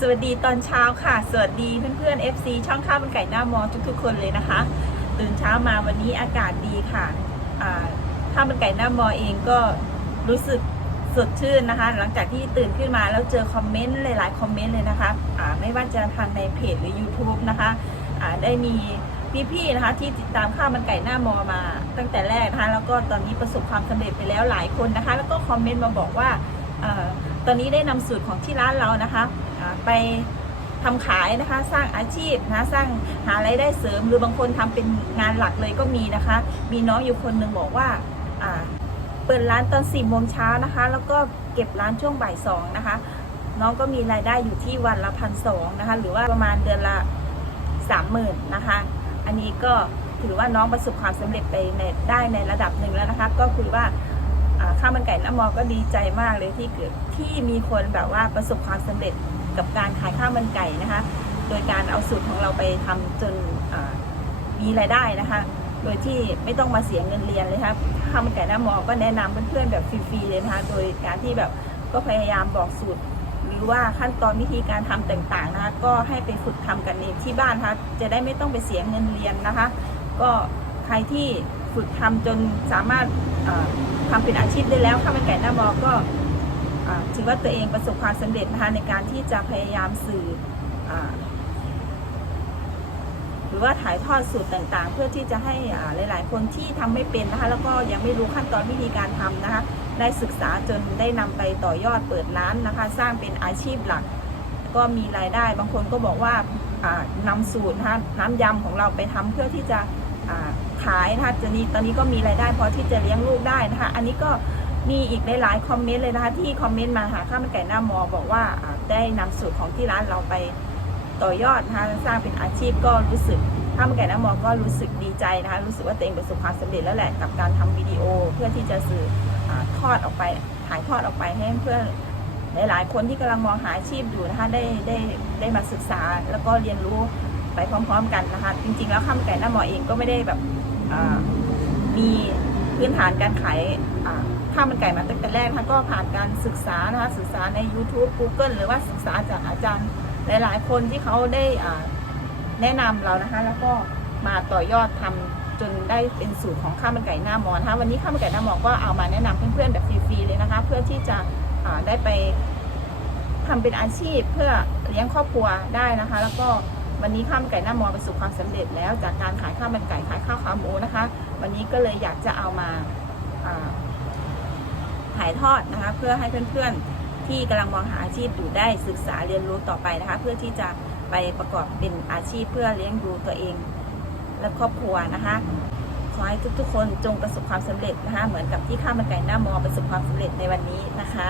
สวัสดีตอนเช้าค่ะ สวัสดีเพื่อนๆ FC ช่องข้าวมันไก่หน้ามอทุกๆคนเลยนะคะ ตื่นเช้ามาวันนี้อากาศดีค่ะข้าวมันไก่หน้ามอเองก็รู้สึกสดชื่นนะคะ หลังจากที่ตื่นขึ้นมาแล้วเจอคอมเมนต์หลายๆคอมเมนต์เลยนะคะอ่าไม่ว่าจะทางในเพจหรือ YouTube นะคะอ่าได้มีพี่ๆนะคะที่ติดตามข้าวมันไก่หน้ามอมาตั้งแต่แรกนะคะแล้วก็ตอนนี้ประสบความสำเร็จไปแล้วหลายคนนะคะ แล้วก็คอมเมนต์มาบอกว่า ตอนนี้ได้นำสูตรของที่ร้านเรานะคะไปทำขายนะคะสร้างอาชีพนะสร้างหารายได้เสริม หรือบางคนทำเป็นงานหลักเลยก็มีนะคะ มีน้องอยู่คนหนึ่งบอกว่าเปิดร้านตอน4ี่โมงเช้านะคะ แล้วก็เก็บร้านช่วงบ่ายสองนะคะ น้องก็มีรายได้อยู่ที่วันละพันสองนะคะ หรือว่าประมาณเดือนละสามหมื่นนะคะ อันนี้ก็ถือว่าน้องประสบความสำเร็จไปในได้ในระดับหนึ่งแล้วนะคะ ก็คือว่า ข้าวมันไก่น้ำมอก็ดีใจมากเลยที่เกิดที่มีคนแบบว่าประสบความสำเร็จกับการขายข้าวมันไก่นะคะ โดยการเอาสูตรของเราไปทำจนมีรายได้นะคะ โดยที่ไม่ต้องมาเสียเงินเรียนเลยครับข้าวมันไก่น้ามอก็แนะนำเพื่อนๆแบบฟรีๆเลยนะคะ โดยการที่แบบก็พยายามบอกสูตรหรือว่าขั้นตอนวิธีการทำต่างๆนะคะก็ให้ไปฝึกทำกันเองที่บ้านนะคะจะได้ไม่ต้องไปเสียเงินเรียนนะคะ ก็ใครที่ ฝึกทำจนสามารถเอ่อทำเป็นอาชีพได้แล้วข้าวมันไก่หน้ามอก็ถือว่าตัวเองประสบความสำเร็จนะคะในการที่จะพยายามสื่ออหรือว่าถ่ายทอดสูตรต่างๆ เพื่อที่จะให้หลาย ๆ คนที่ทำไม่เป็นนะคะแล้วก็ยังไม่รู้ขั้นตอนวิธีการทำนะคะได้ศึกษาจนได้นำไปต่อยอดเปิดร้านนะคะ สร้างเป็นอาชีพหลัก ก็มีรายได้บางคนก็บอกว่าอ่านำสูตรนะคะน้ำยำของเราไปทำเพื่อที่จะ ขายนะคะตอนนี้ตอนนี้ก็มีรายได้พอที่จะเลี้ยงลูกได้นะคะ อันนี้ก็มีอีกหลายๆคอมเมนต์เลยนะคะที่คอมเมนต์มาหาข้าวมันไก่หน้ามอ บอกว่าได้นำสูตรของที่ร้านเราไปต่อยอดนะคะสร้างเป็นอาชีพก็รู้สึกข้าวมันไก่น้ำมอ ก็รู้สึกดีใจนะคะรู้สึกว่าตัวเองประสบความสำเร็จแล้วแหละกับการทำวิดีโอ เพื่อที่จะสื่ออทอดออกไปถ่ายทอดออกไปให้เพื่อนหลายๆ คนที่กำลังมองหาอาชีพอยู่นะคะได้ได้ได้มาศึกษาแล้วก็เรียนรู้ ไปพร้อม ๆ กันนะคะ จริง ๆ แล้วข้าวมันไก่น้ำมอเองก็ไม่ได้แบบมีพื้นฐานการขายข้าวมันไก่มาตั้งแต่แรกนะคะก็ผ่านการศึกษานะคะศึกษาใน YouTube Google หรือว่าศึกษาจากอาจารย์หลายๆ คนที่เขาได้แนะนำเรานะคะ แล้วก็มาต่อยอดทำจนได้เป็นสูตรของข้าวมันไก่หน้ามอนนะคะวันนี้ข้าวมันไก่หน้ามอนก็เอามาแนะนำเพื่อนๆแบบฟรีๆเลยนะคะ เพื่อที่จะได้ไปทำเป็นอาชีพเพื่อเลี้ยงครอบครัวได้นะคะ แล้วก็ วันนี้ข้าวมันไก่หน้ามอประสบความสำเร็จแล้ว จากการขายข้าวมันไก่ขายข้าวขาหมูนะคะ วันนี้ก็เลยอยากจะเอามาอ่าถ่ายทอดนะคะ เพื่อให้เพื่อนๆที่กำลังมองหาอาชีพอยู่ได้ศึกษาเรียนรู้ต่อไปนะคะ เพื่อที่จะไปประกอบเป็นอาชีพเพื่อเลี้ยงดูตัวเอง และครอบครัวนะคะ ขอให้ทุกๆ คนจงประสบความสำเร็จนะคะ เหมือนกับที่ข้าวมันไก่หน้ามอประสบความสำเร็จในวันนี้นะคะ